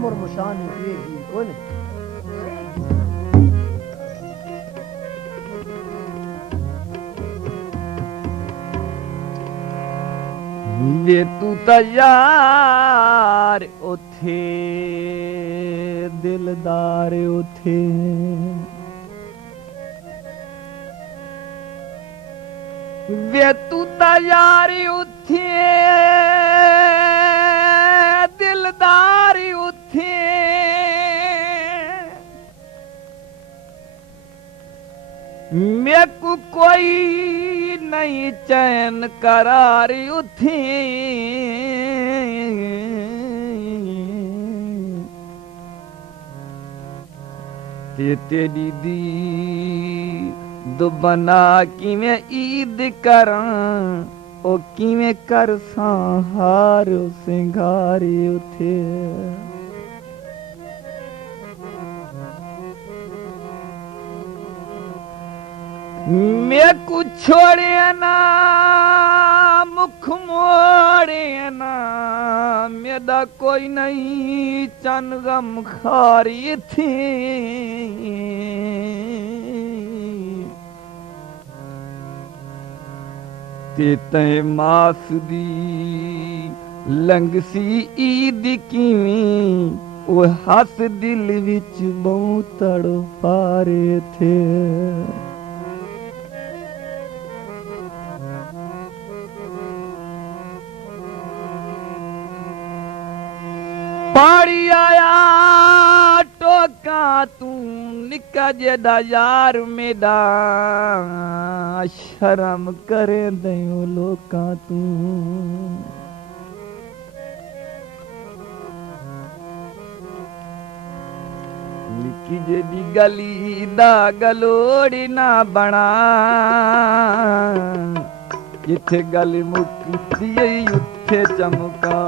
उम्र मुशान पिएगी कोने वे तू तैयार उथे दिलदार उथे वे तू तैयार उथे दिलदार उथे मैं को कोई नहीं चैन करार उथे तेरी दी दुबना किवें ईद करां ओ किवें कर हार सिंगार उथे मैं कुछ छोड़े ना मुख मोड़े ना मेरा कोई नहीं चन गम खारी थी ते मास दी लंघसी ईद किवें वो हस दिल विच बहुत तड़पारे थे पाड़ी आया टोका तू निका जेदा यार मेरा शर्म करे दयो लोका तू निकी जेदी गली दा गलोड़ी ना बना जिथे गल मुकदी उत्थे चमका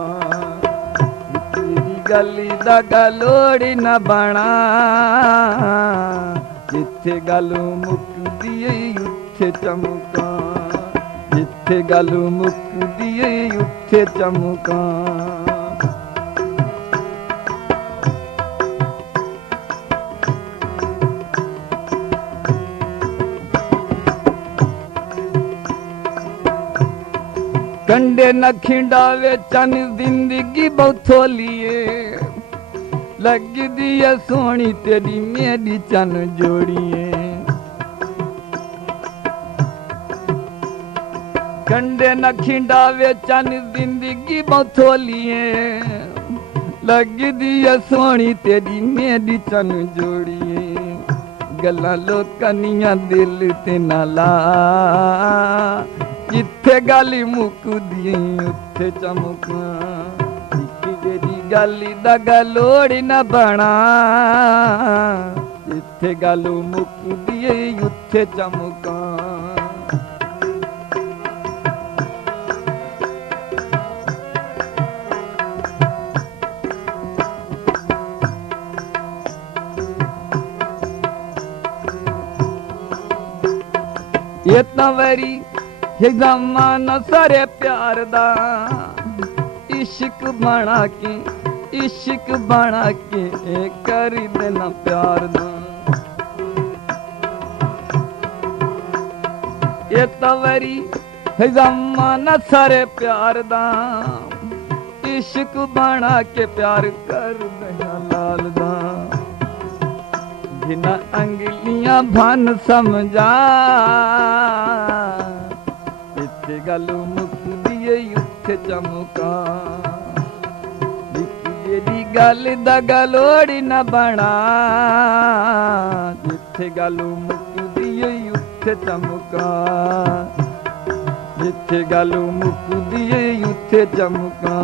गली दा गलोड़ी न बना जिथे गल मुकदी उत्थे चमका जिथे गल मुकदी उत्थे चमका कंडे न खिंडावे चन जिंदगी बौथोलिए लग दिया सोनी तेरी मेरी चन जोड़िए कंडे न खिंडावे चन जिंदगी बौथोलिए लग दिया सोनी तेरी मेरी चन जोड़िए गल्लां लोकां दिल ते ना ला जिथे गल मुकदी उत्थे चमका निकी जेदी गली दा गलोड़ी न बना जिथे गल मुकदी उत्थे चमका ये तवरी ये ज़माना सारे प्यार दा इश्क बना के कर देना प्यार दा ये तवरी है ज़माना सारे प्यार दा इश्क बना के प्यार कर देना लाल दा जिना अंगलियां भन समझा जिथे गल मुकदी उत्थे चमका निकी जेदी गल दा गलोड़ी न बना जिथे गल मुकदी उत्थे चमका जिथे गल मुकदी उत्थे चमका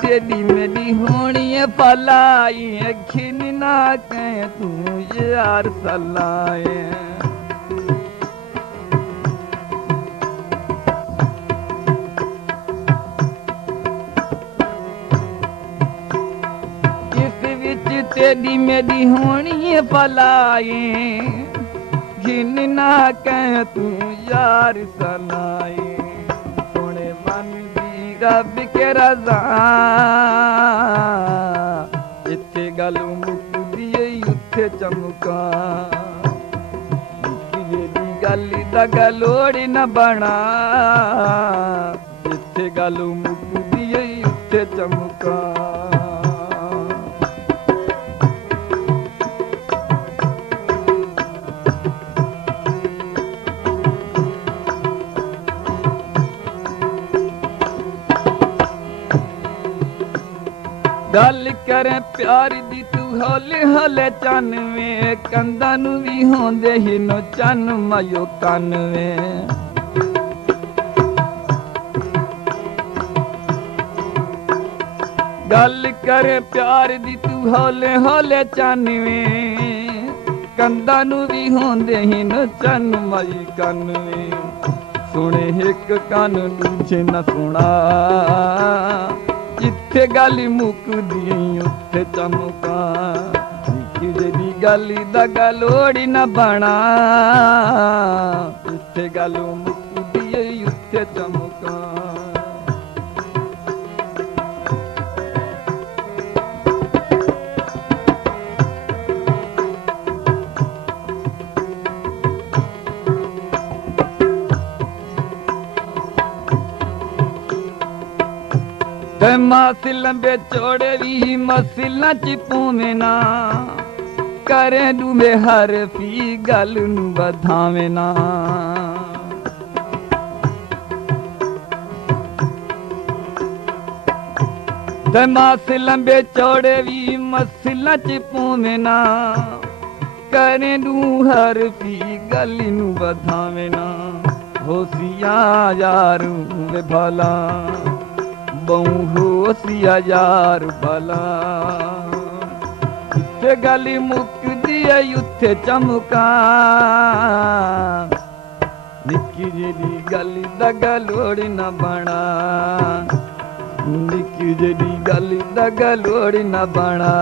तेरी मेरी होनी है पलाई अखिन ना कह तू यार सलाए तेरी मेरी होनी फलाए घिन ना कह तू यार सनाए सोने मन दी रब के रजा इत्थे गल मुकदी उत्थे चमका जेदी गल दा गलोड़ी न बना इत्थे गल मुकदी उत्थे चमका गल करें प्यार दी तू हौले हौले चनवे कंधा नू भी होंदे ही नो चन मयो कनवे गल करें प्यार दी तू हौले हौले चनवे कंधा नू भी होंदे ही नो चन मई कनवे सुने एक कन दूजे न सुना जिथे गल मुकदी उत्थे चमका जेदी गल दा गलोड़ी न बना जिथे गल मुकदी उत्थे चमका मासिल बेचोड़े भी मसिला चिपूवे ना करे डूबे हर फी गल नू बधावे ना मासिल बेचोड़े भी मसिला चिपूवे ना करे डू हर फी गल नू बधावे ना होसिया यार वे भला बहु होसिया यार भला जिथे गली मुकदी है उत्थे चमका निक्की जेदी गली दा गलोड़ी न बना निक्की जेदी गली दा गलोड़ी न बना